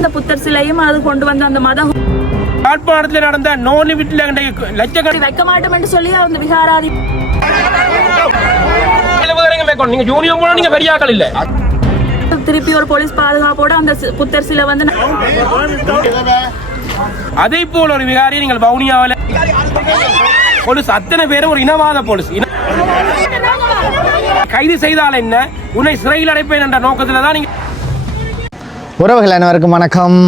அந்த புத்தர் சிலையும் அது கொண்டு வந்த அந்த மதம் யாழ்ப்பாணத்தில் நடந்த நோ லிமிட்ல லட்சக்கணக்கில் வைக்க மாட்டோம் என்று சொல்லி அந்த விகாராதி நீங்க ஜூனியர் கூட நீங்க பெரியாக்கள் இல்ல. திருப்பி ஒரு போலீஸ் பாதுகாப்போட அந்த புத்தர் சிலை வந்து அதே போல ஒரு விகாரியை நீங்கள் வவுனியாவில் போலீஸ் அத்தனை பேரும் ஒரு இனவாத போலீஸ் கைது செய்தால் என்ன உன்னை சிறையில் அடைப்பேன் என்ற நோக்கத்தில் தான் நீங்க. உறவுகள் அனைவருக்கும் வணக்கம்.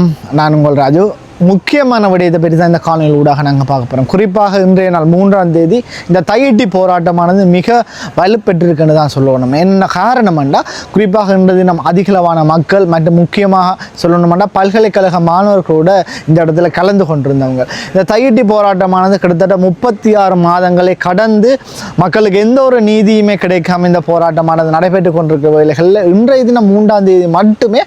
நான் உங்கள் ராஜு. முக்கியமான விடயத்தை பற்றி தான் இந்த காணொலி ஊடாக நாங்கள் பார்க்க போகிறோம். குறிப்பாக இன்றைய நாள் 3ஆம் தேதி இந்த தையிட்டி போராட்டமானது மிக வலுப்பெற்றிருக்குன்னு தான் சொல்லணும். என்ன காரணம்னா குறிப்பாக இன்றைய தினம் அதிகளவான மக்கள் மற்றும் முக்கியமாக சொல்லணும்னா பல்கலைக்கழக மாணவர்களோட இந்த இடத்துல கலந்து கொண்டிருந்தவங்க. இந்த தையிட்டி போராட்டமானது கிட்டத்தட்ட 36 மாதங்களை கடந்து மக்களுக்கு எந்த ஒரு நீதியுமே கிடைக்காம இந்த போராட்டமானது நடைபெற்று கொண்டிருக்கிற வேளைகளில் இன்றைய தினம் 3ஆம் தேதி மட்டுமே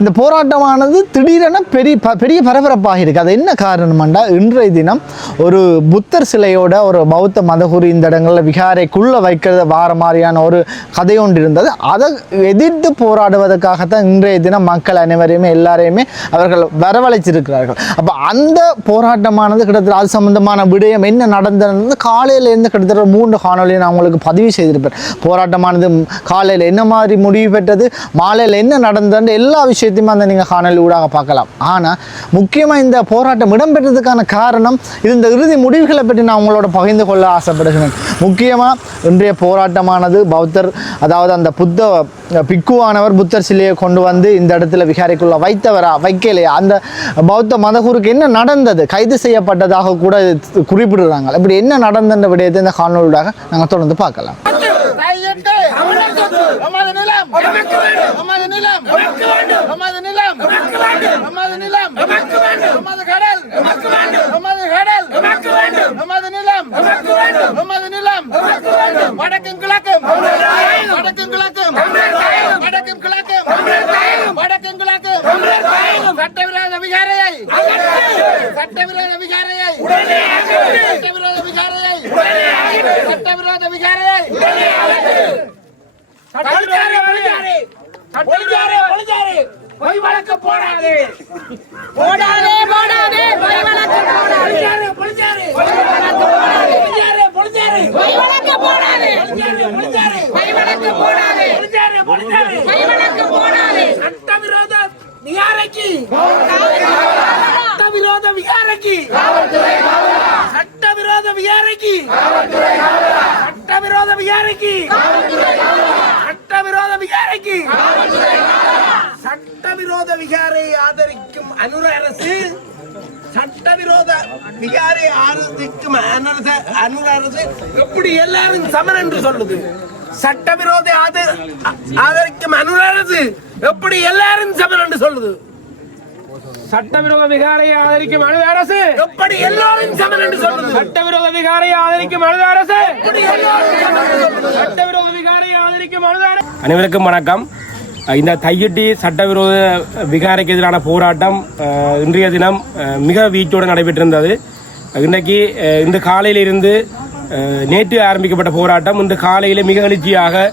இந்த போராட்டமானது திடீரென பெரிய பரபரப்பாக இருக்குது. அது என்ன காரணம்னா இன்றைய தினம் ஒரு புத்தர் சிலையோட ஒரு பௌத்த மதகுரு இந்த இடங்களில் விகாரைக்குள்ளே வைக்கிறது வார மாதிரியான ஒரு கதை ஒன்று இருந்தது. அதை எதிர்த்து போராடுவதற்காகத்தான் இன்றைய தினம் மக்கள் அனைவரையுமே எல்லாரையுமே அவர்கள் வரவழைச்சிருக்கிறார்கள். அப்போ அந்த போராட்டமானது கிட்டத்தட்ட அது சம்பந்தமான விடயம் என்ன நடந்தது காலையிலேருந்து கிட்டத்தட்ட 3 காணொலியை நான் உங்களுக்கு பதிவு செய்திருப்பேன். போராட்டமானது காலையில் என்ன மாதிரி முடிவு பெற்றது, மாலையில் என்ன நடந்தது, எல்லா விஷயம் அந்த நீங்கள் காணொலி ஊடாக பார்க்கலாம். ஆனால் முக்கியமாக இந்த போராட்டம் இடம்பெற்றதுக்கான காரணம் இந்த இறுதி முடிவுகளை பற்றி நான் உங்களோட பகிர்ந்து கொள்ள ஆசைப்படுகிறேன். முக்கியமாக இன்றைய போராட்டமானது பௌத்தர், அதாவது அந்த பிக்குவானவர் புத்தர் சிலையை கொண்டு வந்து இந்த இடத்துல விகாரைக்குள்ள வைக்கலையா, அந்த பௌத்த மதகுருக்கு என்ன நடந்தது, கைது செய்யப்பட்டதாக கூட குறிப்பிடுறாங்க. இப்படி என்ன நடந்த விடயத்தை இந்த காணொலி ஊடாக நாங்கள் தொடர்ந்து பார்க்கலாம். சட்டவிரோத விகாரை ஆதரிக்கும் அனுர அரசு, சட்டவிரோத விகாரை ஆதரிக்கும் அனுர அரசு எப்படி எல்லாரும் சமன் என்று சொல்லுது? சட்டவிரோத ஆதரிக்கும் அனுர அரசு எப்படி எல்லாரும் சமன் என்று சொல்லுது? சட்டவிரோத விகாரை ஆதரிக்கும் அனுர அரசு எப்படி எல்லாரும் சமன் என்று சொல்லுது? சட்டவிரோத விகாரை ஆதரிக்கும் அனுர அரசு சட்டவிரோத விகாரை ஆதரிக்கும் அனுர அரசு. அனைவருக்கும் வணக்கம். இந்த தையிட்டி சட்டவிரோத விகாரைக்கு எதிரான போராட்டம் இன்றைய தினம் மிக வீச்சோடு நடைபெற்றிருந்தது. இன்றைக்கு இந்த காலையிலிருந்து நேற்று ஆரம்பிக்கப்பட்ட போராட்டம் இன்று காலையில் மிக எழுச்சியாக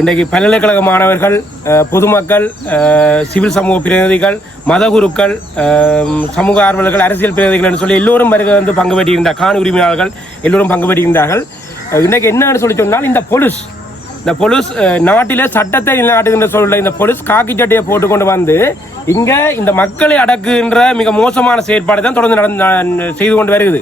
இன்றைக்கு பல்கலைக்கழக மாணவர்கள், பொதுமக்கள், சிவில் சமூக பிரதிநிதிகள், மதகுருக்கள், சமூக ஆர்வலர்கள், அரசியல் பிரதிநிதிகள் என்று சொல்லி எல்லோரும் வந்து பங்கு பெற்றிருந்தார். காணி உரிமையாளர்கள் எல்லோரும் பங்கு பெற்றிருந்தார்கள். இன்றைக்கு என்னன்னு சொல்லி சொன்னால் இந்த போலீஸ் நாட்டிலே சட்டத்தை நிலைநாட்டுகின்ற சொல்ல இந்த போலீஸ் காக்கி சட்டையை போட்டுக்கொண்டு வந்து இங்க இந்த மக்களை அடக்குகின்ற மிக மோசமான செயற்பாடு தான் தொடர்ந்து செய்து கொண்டு வருகிறது.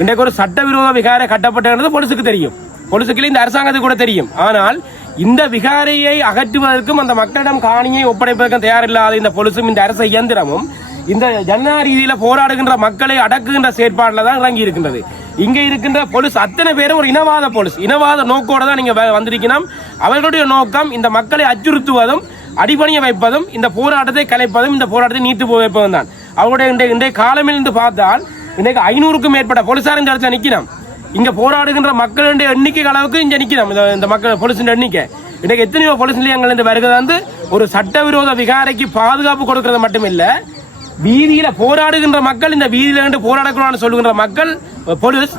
இன்றைக்கு ஒரு சட்டவிரோத விகாரை கட்டப்பட்டது போலீஸுக்கு தெரியும், போலீஸுக்கு இந்த அரசாங்கத்துக்கு கூட தெரியும். ஆனால் இந்த விகாரையை அகற்றுவதற்கும் அந்த மக்களிடம் காணியை ஒப்படைப்பதற்கும் தயாரில்லாத இந்த போலீஸும் இந்த அரசு இயந்திரமும் இந்த ஜனநாயக ரீதியில போராடுகின்ற மக்களை அடக்குகின்ற செயற்பாடுல தான் இறங்கி இருக்கின்றது. இங்க இருக்கின்ற போலீஸ் அத்தனை பேரும் ஒரு இனவாத நோக்கோட தான் நீங்க வந்திருக்கணும். அவர்களுடைய நோக்கம் இந்த மக்களை அச்சுறுத்துவதும் அடிபணிய வைப்பதும் இந்த போராட்டத்தை கலைப்பதும் இந்த போராட்டத்தை நீட்டு வைப்பதும் தான். அவருடைய இன்றைய காலமில் இருந்து பார்த்தால் இன்றைக்கு 500க்கும் மேற்பட்ட போலீசார் இந்த இடத்துல நிற்கணும். இங்க போராடுகின்ற மக்களுடைய எண்ணிக்கை அளவுக்கு இங்க நிற்கணும் இந்த மக்கள் போலீஸின் எண்ணிக்கை. இன்றைக்கு எத்தனையோ போலீஸ் நிலையங்கள் என்று வருகிறது வந்து ஒரு சட்டவிரோத விகாரைக்கு பாதுகாப்பு கொடுக்கிறது மட்டுமில்ல, வீதியில போராடுகின்ற மக்கள், இந்த வீதியில இருந்து போராடக்கூடாதுன்னு சொல்லுகின்ற மக்கள் போலீஸ்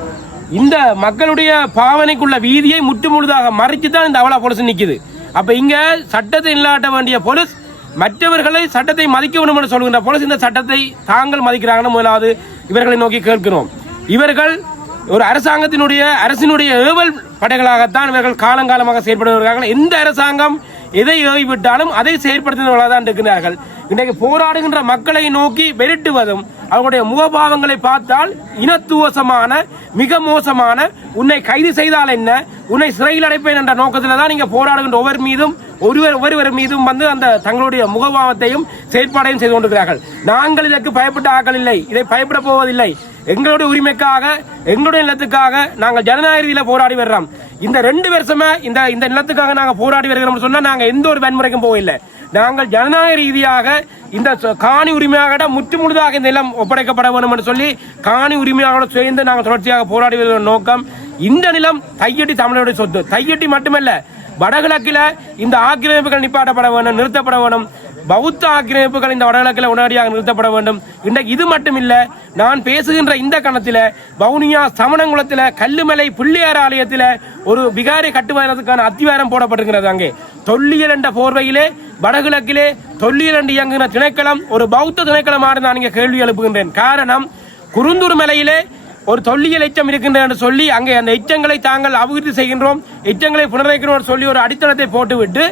இந்த மக்களுடைய பாவனைக்குள்ள வீதியை முற்றுமுழுதாக மறைச்சு தான் இந்த அவலா போலீஸ் நிக்குது. அப்ப இங்க சட்டத்தை நிலைநாட்ட வேண்டிய போலீஸ் மற்றவர்களை சட்டத்தை மதிக்க வேண்டும் என்று சொல்கின்ற போல இந்த சட்டத்தை தாங்கள் மதிக்கிறாங்கன்னு முதலாவது இவர்களை நோக்கி கேட்கிறோம். இவர்கள் ஒரு அரசினுடைய ஏவல் படைகளாகத்தான் இவர்கள் காலங்காலமாக செயல்படுகிறார்கள். எந்த அரசாங்கம் எதை ஏவிவிட்டாலும் அதை செயற்படுத்துவர்களாக தான் இருக்கிறார்கள். இன்றைக்கு போராடுகின்ற மக்களை நோக்கி வெறுட்டுவதும் அவர்களுடைய முகபாவங்களை பார்த்தால் இனத்துவசமான மிக மோசமான, உன்னை கைது செய்தால் என்ன, உன்னை சிறையில் அடைப்பேன் என்ற நோக்கத்தில் தான் இங்கே போராடுகின்ற ஒவ்வொருவர் மீதும் வந்து அந்த தங்களுடைய முகபாவத்தையும் செயற்பாடையும் செய்து கொண்டிருக்கிறார்கள். நாங்கள் இதற்கு பயப்பட்ட ஆக்கள் இல்லை, இதை பயப்பட போவதில்லை. எங்களுடைய உரிமைக்காக எங்களுடைய நிலத்துக்காக நாங்கள் ஜனநாயக ரீதியில் போராடி வர்றோம். இந்த 2 வருஷமா இந்த நிலத்துக்காக நாங்கள் போராடி வருகிறோம் சொன்னா நாங்கள் எந்த ஒரு வன்முறைக்கும் போகவில்லை. நாங்கள் ஜனநாயக ரீதியாக இந்த காணி உரிமையாக முற்றுமுழுதாக இந்த நிலம் ஒப்படைக்கப்பட வேண்டும் என்று சொல்லி காணி உரிமையாக சேர்ந்து நாங்கள் தொடர்ச்சியாக போராடி வருகிற நோக்கம். இந்த நிலம் தையட்டி தமிழருடைய சொத்து. தையட்டி மட்டுமல்ல, வடகிழக்கில் இந்த ஆக்கிரமிப்புகள் நிப்பாட்டப்பட வேண்டும், நிறுத்தப்பட வேண்டும். பௌத்த ஆக்கிரமிப்புகள் இந்த வடகிழக்கில் உடனடியாக நிறுத்தப்பட வேண்டும். இன்றைக்கு இது மட்டும் இல்ல, நான் பேசுகின்ற இந்த கணத்தில் வவுனியா சமணங்குளத்தில் கல்லுமலை பிள்ளையார் ஆலயத்தில் ஒரு விகாரை கட்டுவதற்கான அத்திவாரம் போடப்பட்டிருக்கிறது. அங்கே தொல்லியல் என்ற போர்வையிலே வடகிழக்கிலே தொல்லியல் என்று இயங்குகிற திணைக்களம் ஒரு பௌத்த திணைக்களமாக நான் இங்கே கேள்வி எழுப்புகின்றேன். காரணம், குருந்தூர் மலையிலே ஒரு தொல்லியல் எச்சம் இருக்கின்றது என்று சொல்லி அங்கே அந்த எச்சங்களை தாங்கள் அபிவிருத்தி செய்கின்றோம், எச்சங்களை புனரமைக்கிறோம் சொல்லி ஒரு அடித்தளத்தை போட்டுவிட்டு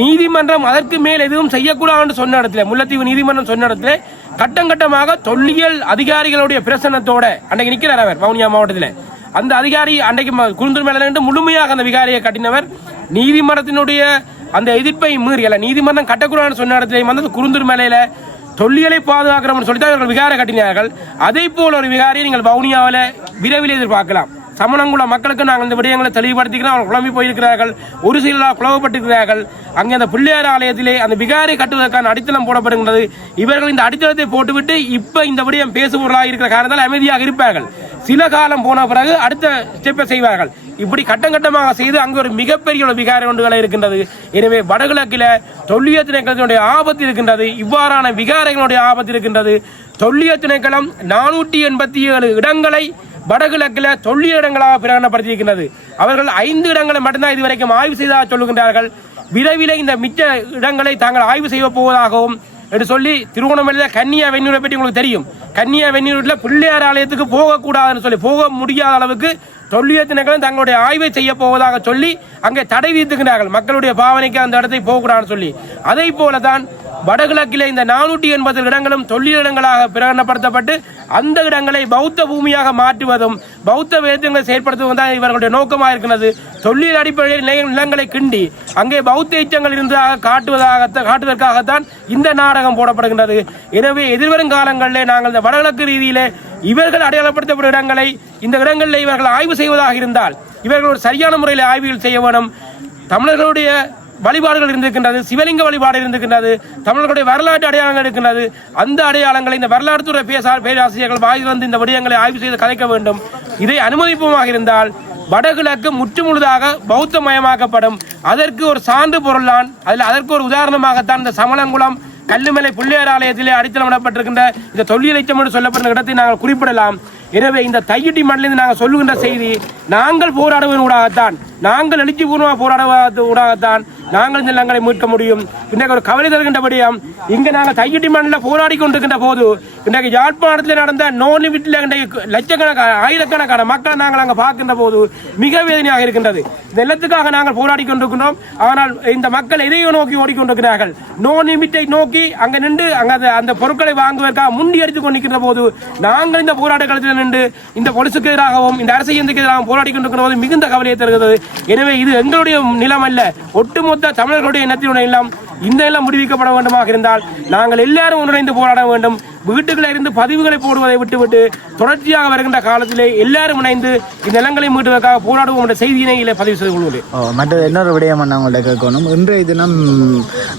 நீதிமன்றம் அதற்கு மேல் எதுவும் செய்யக்கூடாது என்று சொன்ன இடத்துல, முல்லைத்தீவு நீதிமன்றம் சொன்ன இடத்துல கட்டம் கட்டமாக தொல்லியல் அதிகாரிகளுடைய பிரசனத்தோட அன்றைக்கு நிற்கிறார் அவர் வவுனியா மாவட்டத்தில். அந்த அதிகாரி அன்றைக்கு குருந்தூர் மேல நின்று முழுமையாக அந்த விகாரியை கட்டினவர். நீதிமன்றத்தினுடைய அந்த எதிர்ப்பை மீறி அல்ல, நீதிமன்றம் கட்டக்கூடாதுன்னு சொன்ன இடத்துல வந்து குருந்தூர் மேலையில தொல்லியலை பாதுகாக்கிறோம் சொல்லித்தான் இவர்கள் விகாரை கட்டினார்கள். அதே போல ஒரு விகாரியை நீங்கள் வவுனியாவில் விரைவில் எதிர்பார்க்கலாம். சமணங்குள மக்களுக்கு நாங்கள் இந்த விடயங்களை தெளிவுபடுத்திக்கிறோம். அவர்கள் குழம்பி போயிருக்கிறார்கள், ஒரு சிலரால் குழப்பப்பட்டிருக்கிறார்கள். அங்கே அந்த பிள்ளையார் ஆலயத்திலே அந்த விகாரை கட்டுவதற்கான அடித்தளம் போடப்படுகின்றது. இவர்கள் இந்த அடித்தளத்தை போட்டுவிட்டு இப்ப இந்த விடயம் பேசுபவர்களாக இருக்கிற காரணத்தால் அமைதியாக இருப்பார்கள். சில காலம் போன பிறகு அடுத்த ஸ்டெப்பை செய்வார்கள். இப்படி கட்டம் கட்டமாக செய்து அங்கு ஒரு மிகப்பெரிய ஒரு விகாரை ஒன்றுகளை இருக்கின்றது. எனவே வடகிழக்கில தொல்லியல் திணைக்களத்தினுடைய ஆபத்து இருக்கின்றது, இவ்வாறான விகாரைகளுடைய ஆபத்து இருக்கின்றது. தொல்லியல் திணைக்களம் 487 இடங்களை வடகிழக்கில் தொல்லியல் இடங்களாக பிரகடனப்படுத்தியிருக்கின்றது. அவர்கள் 5 இடங்களை மட்டும்தான் இதுவரைக்கும் ஆய்வு செய்ததாக சொல்லுகின்றார்கள். விரைவில் இந்த மிச்ச இடங்களை தாங்கள் ஆய்வு செய்ய போவதாகவும் என்று சொல்லி திருவண்ணாமலையில் கன்னியா வெந்நீரை பற்றி உங்களுக்கு தெரியும். கன்னியா வெந்நீரில் பிள்ளையார் ஆலயத்துக்கு போகக்கூடாதுன்னு சொல்லி, போக முடியாத அளவுக்கு தொல்லியல் திணைக்களம் தங்களுடைய ஆய்வை செய்ய போவதாக சொல்லி அங்கே தடை விதித்துகிறார்கள். மக்களுடைய பாவனைக்கு அந்த இடத்தை போகக்கூடாதுன்னு சொல்லி. அதே போலதான் வடகிழக்கிலே இந்த 480 இடங்களும் தொல்லியல் இடங்களாக பிரகடனப்படுத்தப்பட்டு அந்த இடங்களை பௌத்த பூமியாக மாற்றுவதும் பௌத்த வேதங்களை செயற்படுத்துவதும் தான் இவர்களுடைய நோக்கமாக இருக்கிறது. தொல்லியல் அடிப்படையில் நிலங்களை கிண்டி அங்கே பௌத்த எச்சங்கள் இருந்ததாக காட்டுவதற்காகத்தான் இந்த நாடகம் போடப்படுகின்றது. எனவே எதிர்வரும் காலங்களிலே நாங்கள் இந்த வடகிழக்கு ரீதியிலே இவர்கள் அடையாளப்படுத்தப்படும் இடங்களை, இந்த இடங்களில் இவர்கள் ஆய்வு செய்வதாக இருந்தால் இவர்கள் ஒரு சரியான முறையில் ஆய்வுகள் செய்ய வேண்டும். தமிழர்களுடைய வழிபாடுகள் இருந்திருக்கின்றது, சிவலிங்க வழிபாடு இருந்திருக்கின்றது, தமிழர்களுடைய வரலாற்று அடையாளங்கள் இருக்கின்றது. அந்த அடையாளங்களை இந்த வரலாற்றுறை பேராசிரியர்கள் வாயில் வந்து இந்த விடயங்களை ஆய்வு செய்து கதைக்க வேண்டும். இதை அனுமதிப்போமாக இருந்தால் வடகிழக்கு முற்றுமுழுதாக பௌத்தமயமாக்கப்படும். அதற்கு ஒரு சான்று பொருளான், அதற்கு ஒரு உதாரணமாகத்தான் இந்த சமணங்குளம் கல்லுமலை பிள்ளையார் ஆலயத்திலே அடித்தளமிடப்பட்டிருக்கின்ற இந்த தொல்லியல் எச்சம் என்று சொல்லப்படுகிற இடத்தை நாங்கள் குறிப்பிடலாம். எனவே இந்த தையிட்டி மண்ணிலிருந்து நாங்கள் சொல்லுகின்ற செய்தி, நாங்கள் போராடுவதன் ஊடாகத்தான், நாங்கள் எழுச்சி பூர்வமாக போராடுவதன் ஊடாகத்தான் நாங்கள் இந்த நிலங்களை மீட்க முடியும். இன்றைக்கு ஒரு கவலை தருகின்றபடியாம் இங்கே நாங்கள் தையிட்டி மண்ணில் போராடி கொண்டிருக்கின்ற போது இன்றைக்கு யாழ்ப்பாணத்தில் நடந்த நோன் வீட்டில் இன்றைக்கு லட்சக்கணக்கான ஆயிரக்கணக்கான மக்களை நாங்கள் அங்கே பார்க்கின்ற போது மிக வேதனையாக இருக்கின்றது. இந்த நிலத்துக்காக நாங்கள் போராடி கொண்டிருக்கின்றோம். ஆனால் இந்த மக்கள் எதையோ நோக்கி ஓடிக்கொண்டிருக்கிறார்கள். நோன் வீட்டை நோக்கி அங்கே நின்று அங்கே அந்த பொருட்களை வாங்குவதற்காக முண்டி அடித்துக் கொண்டிருக்கின்ற போது நாங்கள் இந்த போராட்ட களத்தில் நின்று இந்த பொலிசுக்கு எதிராகவும் இந்த அரசியலுக்கு எதிராகவும் போராடி கொண்டிருக்கிற போது மிகுந்த கவலையை தருகிறது. எனவே இது எங்களுடைய நிலம் அல்ல, ஒட்டுமொத்த தமிழர்களுடைய இனத்தினுடைய நிலம். இந்த நிலம் முடிவிக்கப்பட வேண்டுமாக இருந்தால் நாங்கள் எல்லாரும் ஒன்றிணைந்து போராட வேண்டும். வீட்டுகளில் இருந்து பதிவுகளை போடுவதை விட்டுவிட்டு தொடர்ச்சியாக வருகின்ற காலத்திலே எல்லாரும் இணைந்து இந்த நிலங்களை மீட்டுவதற்காக போராடுவோம் என்ற செய்தியினை பதிவு செய்து கொள்கிறேன். மற்ற இன்னொரு விடயம் உங்கள்கிட்ட கேட்கணும். இன்றைய தினம்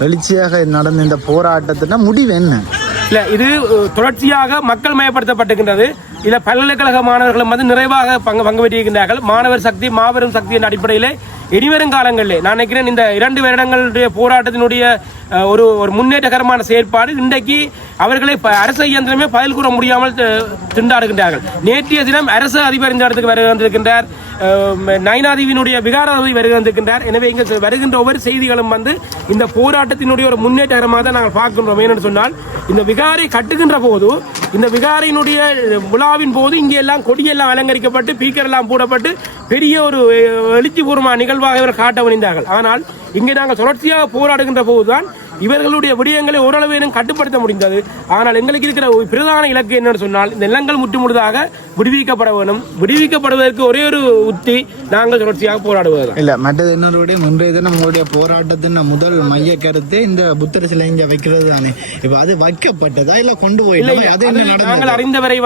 எழுச்சியாக நடந்த இந்த போராட்டத்தின முடிவு என்ன? இல்ல, இது தொடர்ச்சியாக மக்கள் மயப்படுத்தப்பட்டிருக்கின்றது. இதில் பல்கலைக்கழக மாணவர்களும் வந்து நிறைவாக பங்கு பெற்றிருக்கின்றார்கள். மாணவர் சக்தி மாபெரும் சக்தி என்ற அடிப்படையிலே இனிவரும் காலங்களில் நான் நினைக்கிறேன் இந்த 2 வருடங்களுடைய போராட்டத்தினுடைய ஒரு முன்னேற்றகரமான செயற்பாடு இன்றைக்கு அவர்களை அரசு இயந்திரமே பதில் கூற முடியாமல் திண்டாடுகின்றார்கள். நேற்றைய தினம் அரசு அதிபர் இந்த இடத்துக்கு வருகை வந்திருக்கின்றார், நயினாதீவினுடைய விகாராதிபதி வருகை வந்திருக்கின்றார். எனவே இங்கு வருகின்ற ஒவ்வொரு செய்திகளும் இந்த போராட்டத்தினுடைய ஒரு முன்னேற்றகரமாக தான் நாங்கள் பார்க்கின்றோம். ஏனென்று சொன்னால் இந்த விகாரை கட்டுகின்ற போது இந்த விகாரையினுடைய விழாவின் போது இங்கே எல்லாம் கொடியெல்லாம் அலங்கரிக்கப்பட்டு பீக்கர் எல்லாம் போடப்பட்டு பெரிய ஒரு எழுச்சிபூர்வமான நிகழ்வாக இவர் காட்ட வந்தார்கள். ஆனால் இங்கே நாங்கள் தொடர்ச்சியாக போராடுகின்ற போதுதான் இவர்களுடைய விடயங்களை ஓரளவேனும் கட்டுப்படுத்த முடிந்தது. ஆனால் எங்களுக்கு இருக்கிற ஒரு பிரதான இலக்கு என்னன்னு சொன்னால் இந்த நிலங்கள் முற்றுமுழுதாக விடுவிக்கப்பட வேண்டும். விடுவிக்கப்படுவதற்கு ஒரே ஒரு உத்தி நாங்கள் தொடர்ச்சியாக போராடுவது இல்ல. மற்றது என்னோட முன்றைய தினம் நம்மளுடைய போராட்டத்தின் முதல் மைய கருத்து இந்த புத்தர் சிலை இங்க வைக்கிறது தானே. இப்ப அது வைக்கப்பட்டதா இல்ல கொண்டு போய் நாங்கள் அறிந்தவரை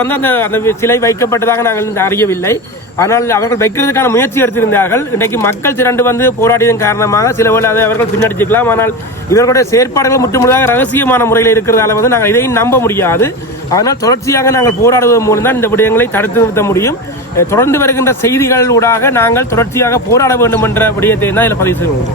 அந்த சிலை வைக்கப்பட்டதாக நாங்கள் அறியவில்லை. ஆனால் அவர்கள் வைக்கிறதுக்கான முயற்சி எடுத்திருந்தார்கள். இன்றைக்கு மக்கள் திரண்டு போராடியதன் காரணமாக சில வேளை அதை அவர்கள் பின்னடிச்சுக்கலாம். ஆனால் இவர்களுடைய செயற்பாடுகள் முற்றுமுழுதாக ரகசியமான முறையில் இருக்கிறதால நாங்கள் இதையும் நம்ப முடியாது. ஆனால் தொடர்ச்சியாக நாங்கள் போராடுவதன் மூலம் தான் இந்த விடயங்களை தடுத்து நிறுத்த முடியும். தொடர்ந்து வருகின்ற செய்திகள் ஊடாக நாங்கள் தொடர்ச்சியாக போராட வேண்டும் என்ற விடயத்தை தான் இதில் பதிவு செய்வோம்.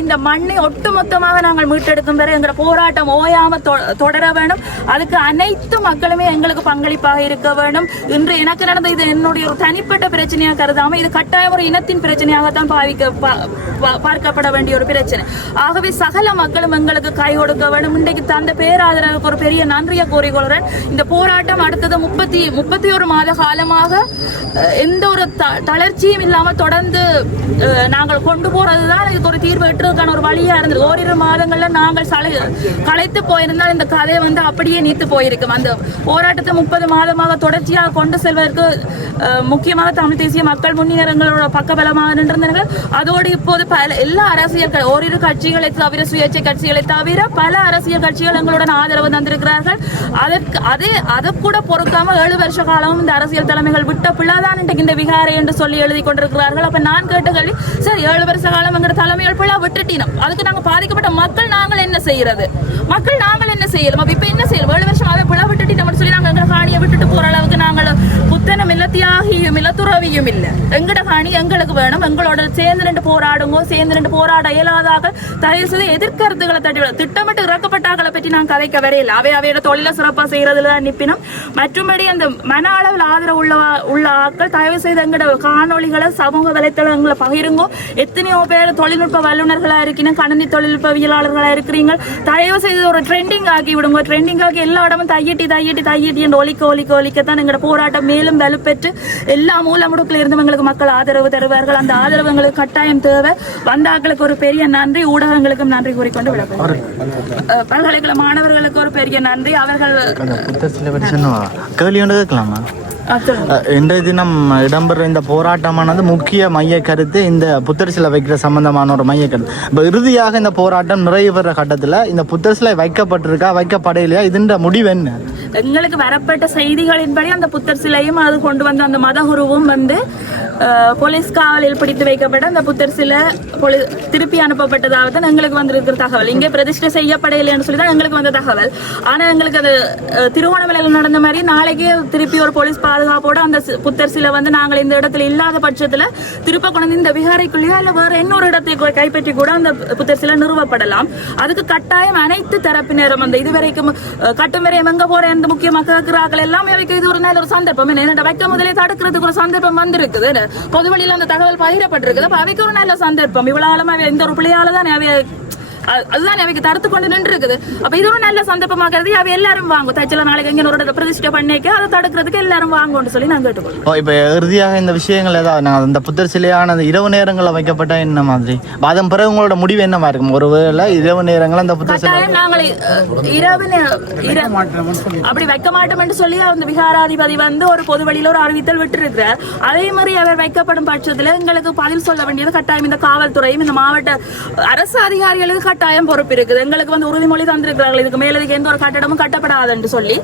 இந்த மண்ணை ஒட்டுமொத்தமாக நாங்கள் மீட்டெடுக்கும் வரை எங்கள் போராட்டம் ஓயாம தொடர வேண்டும். அதுக்கு அனைத்து மக்களுமே எங்களுக்கு பங்களிப்பாக இருக்க வேண்டும். இன்று எனக்கு நடந்த இது என்னுடைய ஒரு தனிப்பட்ட பிரச்சனையாக கருதாம இது கட்டாயம் ஒரு இனத்தின் பிரச்சனையாகத்தான் பார்க்கப்பட வேண்டிய ஒரு பிரச்சனை. ஆகவே சகல மக்களும் எங்களுக்கு கை கொடுக்க வேண்டும். இன்றைக்கு தந்த பேராதரவுக்கு ஒரு பெரிய நன்றியை கூறிக்கொள்கிறேன். இந்த போராட்டம் அடுத்தது 31 மாத காலமாக எந்த ஒரு தளர்ச்சியும் இல்லாம தொடர்ந்து நாங்கள் கொண்டு போறதுதான் இதுக்கு ஒரு தீர்வு எட்டுறதுக்கான ஒரு வழியா இருந்தது. ஓரிரு மாதங்கள்ல நாங்கள் களைத்து போயிருந்தால் இந்த கதை வந்து அப்படியே நீத்து போயிருக்கும். அந்த போராட்டத்தை 30 மாதமாக தொடர்ச்சியாக கொண்டு செல்வதற்கு முக்கியமாக தமிழ் தேசிய மக்கள் முன்னேற்றங்களோட பக்கபலமாக நின்றிருந்தார்கள். அதோடு இப்போது எல்லா அரசியல் ஓரிரு கட்சிகளை தவிர, சுயேட்சை கட்சிகளை தவிர பல அரசியல் கட்சிகள் எங்களுடன் ஆதரவு தந்திருக்கிறார்கள். அதை கூட பொறுக்காம 7 வருஷ காலமும் இந்த அரசியல் தலைமைகள் விட்ட பிள்ளைதான் இன்றைக்கு இந்த விகாரை என்று சொல்லி எழுதி கொண்டிருக்கிறார்கள். அப்ப நான் கேட்ட கேள்வி, சார் 7 வருஷ காலம் எங்க தலைமைகள் பிள்ளை விட்டுட்டினோம், அதுக்கு நாங்க பாதிக்கப்பட்ட மக்கள் நாங்கள் என்ன செய்யறது? மக்கள் நாங்கள் என்ன செய்யலாம்? அப்ப இப்ப என்ன செய்யலாம்? 7 வருஷம் அதை பிள்ளை விட்டுட்டினோம் சொல்லி நாங்க எங்க காணியை விட்டுட்டு போற அளவுக்கு நாங்கள் புத்தனம் இல்ல, தியாகியும் இல்ல, துறவியும் இல்ல. எங்கட காணி எங்களுக்கு வேணும், எங்களோட சேர்ந்து ரெண்டு போராடுங்க, சேர்ந்து ரெண்டு போராட இயலாதாக தயவு செய்து எதிர்கருத்துக்களை தட்டி திட்டமிட்டு இறக்கப்பட்டாக்களை பற்றி நான் கதைக்க வரையில. அவையோட தொழில சிறப்பா செய்யறதுல நிப்பினும் மற்றும்படி அந்த மன அளவில் ஆதரவு உள்ள ஆட்கள் தயவு செய்து எங்கட காணொலிகளை சமூக வலைத்தளங்களை பகிருங்கோ. எத்தனையோ பேர் தொழில்நுட்ப வல்லுநர்களா இருக்கீங்க, கணினி தொழில்நுட்பவியலாளர்களா இருக்கிறீங்க, தயவு செய்து ஒரு ட்ரெண்டிங் ஆக்கி விடுங்க. ட்ரெண்டிங் ஆக்கி எல்லா இடமும் தையிட்டி என்று ஒலிக்கத்தான் எங்களோட போராட்டம் மேலும் வலுப்பெற்று எல்லா மூல முடுக்கில் இருந்து எங்களுக்கு மக்கள் ஆதரவு தருவார்கள். அந்த ஆதரவு எங்களுக்கு கட்டாயம் தேவை. வந்த ஆட்களுக்கு ஒரு பெரிய நன்றி, ஊடகங்களுக்கும் நன்றி கூறிக்கொண்டு விளக்கம். பல்கலைக்கழக மாணவர்களுக்கு ஒரு பெரிய நன்றி. அவர்கள் கேள்வி ஒன்று கேட்கலாமா? இன்றைய தினம் இடம்பெற இந்த போராட்டமானது முக்கிய மைய கருத்து இந்த புத்தர் சிலை வைக்கிற சம்பந்தமான ஒரு மைய கருத்து. இப்போ இறுதியாக இந்த போராட்டம் நிறைவு பெற கட்டத்தில் இந்த புத்தர் சிலை வைக்கப்பட்டிருக்கா, வைக்கப்படையிலையா, இதுன்ற முடிவு என்ன? எங்களுக்கு வரப்பட்ட செய்திகளின்படி அந்த புத்தர் சிலையும் அது கொண்டு வந்து அந்த மதகுருவும் வந்து போலீஸ் காவலில் பிடித்து வைக்கப்பட்ட அந்த புத்தர் சிலை திருப்பி அனுப்பப்பட்டதாக தான் எங்களுக்கு வந்திருக்கிற தகவல். இங்கே பிரதிஷ்டை செய்யப்படையில்லைன்னு சொல்லி தான் எங்களுக்கு வந்த தகவல். ஆனா எங்களுக்கு அது திருவோணமலையில் நடந்த மாதிரி நாளைக்கே திருப்பி ஒரு போலீஸ் பாதுகாப்போட அந்த புத்தர் சிலை வந்து நாங்கள் இந்த இடத்துல இல்லாத பட்சத்துல திருப்ப கொண்டு இந்த விகாரைக்குள்ளேயோ இல்ல வேற இன்னொரு இடத்தை கைப்பற்றி கூட அந்த புத்தர் சிலை நிறுவப்படலாம். அதுக்கு கட்டாயம் அனைத்து தரப்பினரும் அந்த இதுவரைக்கும் கட்டும் வரையும் எங்க போற எந்த முக்கிய மக்கள் எல்லாமே வைக்க இது ஒரு நல்ல ஒரு சந்தர்ப்பம். என்ன வைக்க முதலே தடுக்கிறதுக்கு ஒரு சந்தர்ப்பம் வந்திருக்குது. பொது வழியில அந்த தகவல் பகிரப்பட்டிருக்குது. அப்ப அவைக்கு ஒரு நல்ல சந்தர்ப்பம். இவ்வளவு காலமா இந்த ஒரு பிள்ளையால தான் அதுதான் அவைக்கு தடுத்து கொண்டு நின்று இருக்குது. அப்ப இது ஒரு நல்ல சந்தர்ப்பமாகிறது. அவ எல்லாரும் வாங்கும். தச்சல நாளைக்கு எங்க ஒரு பிரதிஷ்டை பண்ணிக்க அதை தடுக்கிறதுக்கு எல்லாரும் வாங்கும்னு சொல்லி நாங்க கேட்டுக்கொள்வோம். இப்ப இறுதியாக இந்த விஷயங்கள் ஏதாவது இந்த புத்தர் சிலையானது இரவு நேரங்களில் வைக்கப்பட்ட என்ன மாதிரி அதன் பிறகு உங்களோட முடிவு என்னமா இருக்கும்? ஒருவேளை இரவு நேரங்கள் அந்த புத்தர் சிலை நாங்கள் அப்படி வைக்க மாட்டோம் என்று சொல்லி அந்த விகாராதிபதி வந்து ஒரு பொது வழியில ஒரு அறிவித்தல் விட்டு இருக்கிறார். அதே மாதிரி அவர் வைக்கப்படும் பட்சத்துல எங்களுக்கு பதில் சொல்ல வேண்டியது கட்டாயம் இந்த காவல்துறையும் இந்த மாவட்ட அரசு அதிகாரிகளுக்கு கட்டாயம் பொறுப்பு இருக்குது. எங்களுக்கு வந்து உறுதிமொழி தந்திருக்கிறார்கள், இதுக்கு மேல இதுக்கு எந்த ஒரு கட்டடமும் கட்டப்படாது என்று சொல்லி.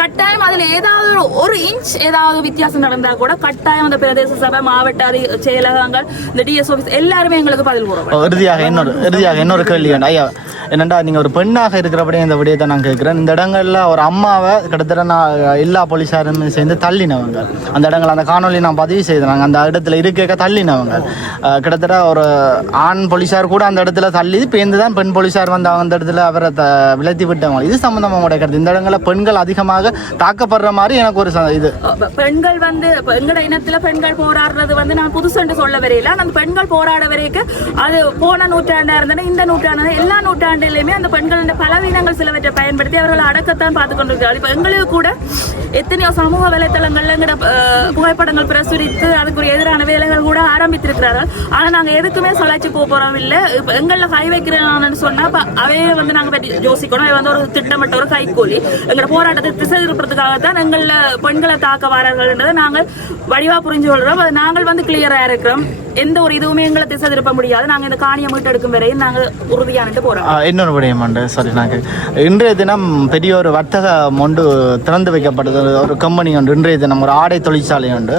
கட்டாயம் அதுல ஏதாவது ஒரு இன்ச் ஏதாவது வித்தியாசம் நடந்தா கூட கட்டாயம் அந்த பிரதேச சபை, மாவட்ட செயலகங்கள், இந்த டிஎஸ் ஆபீஸ் எல்லாருமே எங்களுக்கு பதில் கூறுவோம். இறுதியாக இன்னொரு கேள்வி ஐயா, என்னண்டா நீங்க ஒரு பெண்ணாக இருக்கிறபடியே இந்த விடயத்தை நான் கேட்கிறேன். இந்த இடங்கள்ல ஒரு அம்மாவை கிட்டத்தட்ட நான் எல்லா போலீஸாருமே சேர்ந்து தள்ளினவங்க. அந்த இடங்கள் அந்த காணொலி நான் பதிவு செய்தாங்க. அந்த இடத்துல இருக்க தள்ளினவங்க கிட்டத்தட்ட ஒரு ஆண் போலீஸார் கூட அந்த இடத்துல தள்ளி பேர்ந்துதான் பெண் போலீஸார் வந்து அந்த இடத்துல அவரை விலத்தி விட்டவங்க. இது சம்பந்தமா கிடைக்கிறது இந்த இடங்களில் பெண்கள் அதிகமாக தாக்கப்படுற மாதிரி எனக்கு ஒரு இது. பெண்கள் வந்து எங்கட இனத்துல பெண்கள் போராடுறது வந்து நான் புதுசு சொல்ல வரையில அந்த பெண்கள் போராட வரைக்கும் அது போன நூற்றாண்டா இருந்தன, இந்த நூற்றாண்டு, எல்லா நூற்றாண்டிலுமே அந்த பெண்களின் பலவீனங்கள் சிலவற்றை பயன்படுத்தி அவர்கள் அடக்கத்தான் பார்த்து கொண்டிருக்கிறார். இப்ப எங்களுக்கு கூட எத்தனையோ சமூக வலைத்தளங்கள்ல எங்கட புகைப்படங்கள் பிரசுரித்து அதுக்குரிய எதிரான வேலைகள் கூட ஆரம்பித்திருக்கிறார்கள். ஆனா நாங்க எதுக்குமே சொல்லாச்சு போறோம் இல்ல. இப்ப எங்கள கை வைக்கிறேன்னு சொன்னா அவையே வந்து நாங்க யோசிக்கணும். அது வந்து ஒரு திட்டமிட்ட ஒரு கைகூலி எங்களோட போராட்டத்தை திசை திருப்பறதுக்காகத்தான் எங்கள பெண்களை தாக்க வாரர்கள்ன்றதை நாங்கள் வடிவா புரிஞ்சு கொள்றோம். அது நாங்கள் வந்து கிளியரா இருக்கிறோம். எந்த ஒரு இதுவுமே எங்களை திசை திருப்ப முடியாது. நாங்க இந்த காணியை மீட்டெடுக்கும் வரையும் நாங்க உறுதியானிட்டு போறோம். இன்னொரு விடயம் சாரி, நாங்கள் இன்றைய தினம் பெரிய ஒரு வர்த்தகம் ஒன்று திறந்து வைக்கப்படுது. ஒரு கம்பெனி ஒன்று இன்றைய தினம் ஒரு ஆடை தொழிற்சாலை உண்டு.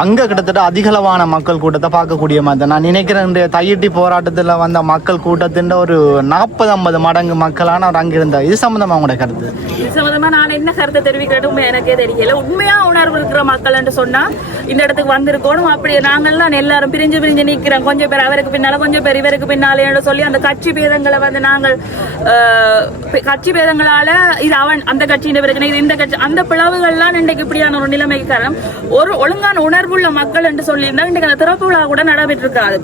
அங்க கிட்டத்தட்ட அதிகளவான மக்கள் கூட்டத்தை பார்க்கக்கூடிய மாதிரி நான் நினைக்கிறேன். இன்றைய தையிட்டி போராட்டத்தில் வந்த மக்கள் கூட்டத்தின் ஒரு 40-50 மடங்கு மக்களான அவர் அங்கிருந்தார். இது சம்பந்தமா உங்களுடைய கருத்து? இது சம்பந்தமா நான் என்ன கருத்தை தெரிவிக்கிறேன் எனக்கே தெரியல. உண்மையா உணர்வு இருக்கிற மக்கள் என்று சொன்னா இந்த இடத்துக்கு வந்திருக்கணும். அப்படி நாங்கள்லாம் எல்லாரும் பிரிஞ்சு நிற்கிறோம். கொஞ்சம் பேர் அவருக்கு பின்னால, கொஞ்சம் பேர் இவருக்கு பின்னாலே சொல்லி அந்த கட்சி பேதங்களை வந்து நாங்கள் கட்சி பேதங்களால இது அவன் அந்த கட்சியின் பிரச்சனை, இது இந்த கட்சி, அந்த பிளவுகள்லாம் இன்றைக்கு இப்படியான ஒரு நிலைமைக்கு காரணம். ஒரு ஒழுங்கான உணர்வுள்ள மக்கள் என்று சொல்லியிருந்தா இன்றைக்கு அந்த திறப்பு விழா கூட நடைபெற்று இருக்காது.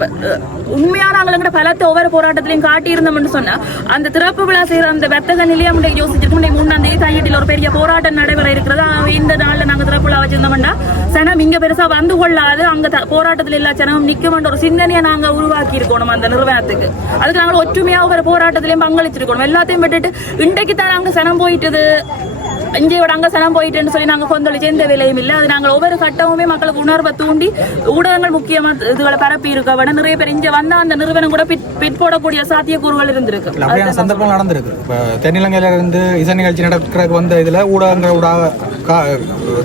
உண்மையா நாங்கள் பலத்தை ஒவ்வொரு போராட்டத்திலையும் காட்டியிருந்தோம்னு சொன்னா அந்த திறப்பு விழா செய்யற அந்த வர்த்தக நிலையம் யோசிச்சிருக்கோம். 3ஆம் தேதி தையிட்டில் ஒரு பெரிய போராட்டம் நடைபெற இருக்கிறது. இந்த நாள்ல நாங்க திறப்பு விழா வச்சிருந்தோம்னா சனம் இங்க பெருசா வந்து கொள்ளாது. அங்க போராட்டத்தில் எல்லா சனமும் நிற்கும் ஒரு சிந்தனையை நாங்க உருவாக்கி இருக்கணும் அந்த நிறுவனத்துக்கு. அதுக்கு நாங்கள் ஒற்றுமையாக ஒரு போராட்டத்திலையும் பங்களிச்சிருக்கணும். எல்லாத்தையும் விட்டுட்டு இன்றைக்கு தான் நாங்க சனம் போயிட்டது இங்கேயோட அங்க சனம் போயிட்டுன்னு சொல்லி நாங்க கொந்தளிச்சு எந்த விலையும் இல்லை. அது நாங்கள் ஒவ்வொரு கட்டமுமே மக்களுக்கு உணர்வை தூண்டி ஊடகங்கள் முக்கியமா இதுகளை பரப்பி இருக்க விட நிறைய பேர் இங்க வந்தா அந்த நிறுவனம் கூட பிற்போடக்கூடிய சாத்தியக்கூறுகள் இருந்திருக்கு. அப்படியான சந்தர்ப்பம் நடந்திருக்கு. இப்போ தென்னிலங்கையில இருந்து இசை நிகழ்ச்சி நடக்கிறதுக்கு வந்த இதுல ஊடகங்களோட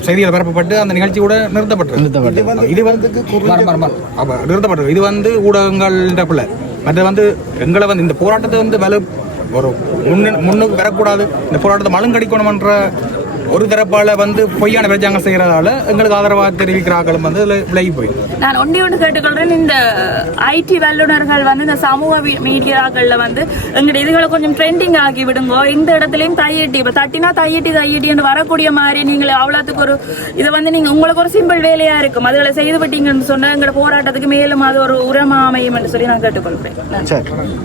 செய்திகள் பரப்பப்பட்டு அந்த நிகழ்ச்சி கூட நிறுத்தப்பட்டது. இது வந்து நிறுத்தப்பட்டது. இது வந்து ஊடகங்கள் பிள்ளை. மற்ற வந்து எங்களை வந்து இந்த போராட்டத்தை வந்து ஒரு முன்னுக்கு வரக்கூடாது, இந்த போராட்டத்தை மழுங்கடிக்கணும்ன்ற ஒரு தரப்பால வந்து பொய்யான பிரச்சாரம் செய்யறதால எங்களுக்கு ஆதரவாக தெரிவிக்கிறார்களும் வந்து விலகி போயிடும். நான் ஒன்று கேட்டுக்கொள்றேன், இந்த ஐடி வல்லுநர்கள் வந்து இந்த சமூக மீடியாக்கள்ல வந்து எங்களுடைய இதுகளை கொஞ்சம் ட்ரெண்டிங் ஆக்கி விடுங்க. இந்த இடத்துலயும் தையட்டி இப்ப தட்டினா தையட்டி வரக்கூடிய மாதிரி நீங்கள் அவ்வளோத்துக்கு ஒரு இதை வந்து நீங்க உங்களுக்கு ஒரு சிம்பிள் வேலையா இருக்கும் அதுகளை செய்து விட்டீங்கன்னு சொன்னா எங்களோட போராட்டத்துக்கு மேலும் அது ஒரு உரமா அமையும் என்று சொல்லி நான் கேட்டுக்கொள்றேன்.